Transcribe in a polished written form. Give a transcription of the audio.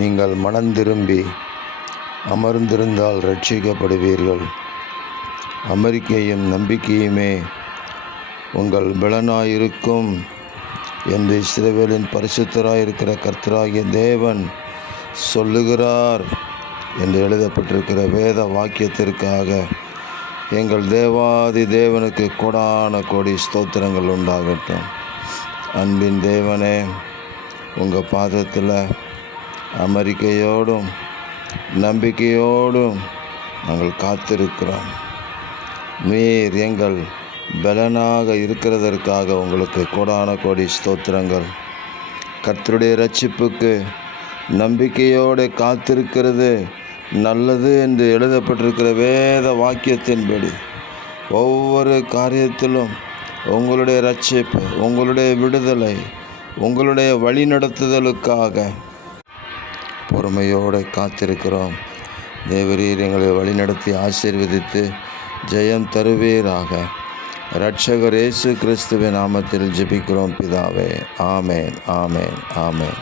நீங்கள் மனந்திரும்பி அமர்ந்திருந்தால் ரட்சிக்கப்படுவீர்கள். அமெரிக்கையும் நம்பிக்கையுமே உங்கள் பலனாயிருக்கும் என்று இஸ்ரவேலின் பரிசுத்தராயிருக்கிற கர்த்தராகிய தேவன் சொல்லுகிறார் என்று எழுதப்பட்டிருக்கிற வேத வாக்கியத்திற்காக எங்கள் தேவாதி தேவனுக்கு கோடான கோடி ஸ்தோத்திரங்கள் உண்டாகட்டும். அன்பின் தேவனே, உங்கள் பாதத்தில் அமெரிக்கையோடும் நம்பிக்கையோடும் நாங்கள் காத்திருக்கிறோம். நீர் எங்கள் பலனாக இருக்கிறதற்காக உங்களுக்கு கோடான கோடி ஸ்தோத்திரங்கள். கர்த்தருடைய இரட்சிப்புக்கு நம்பிக்கையோடு காத்திருக்கிறது நல்லது என்று எழுதப்பட்டிருக்கிற வேத வாக்கியத்தின்படி ஒவ்வொரு காரியத்திலும் உங்களுடைய இரட்சிப்பு, உங்களுடைய விடுதலை, உங்களுடைய வழிநடத்துதலுக்காக பொறுமையோடு காத்திருக்கிறோம். தேவரீர் எங்களை வழிநடத்தி ஆசீர்வதித்து ஜெயம் தருவீராக. இரட்சகர் இயேசு கிறிஸ்துவின் நாமத்தில் ஜெபிக்கிறோம் பிதாவே. ஆமேன், ஆமேன், ஆமேன்.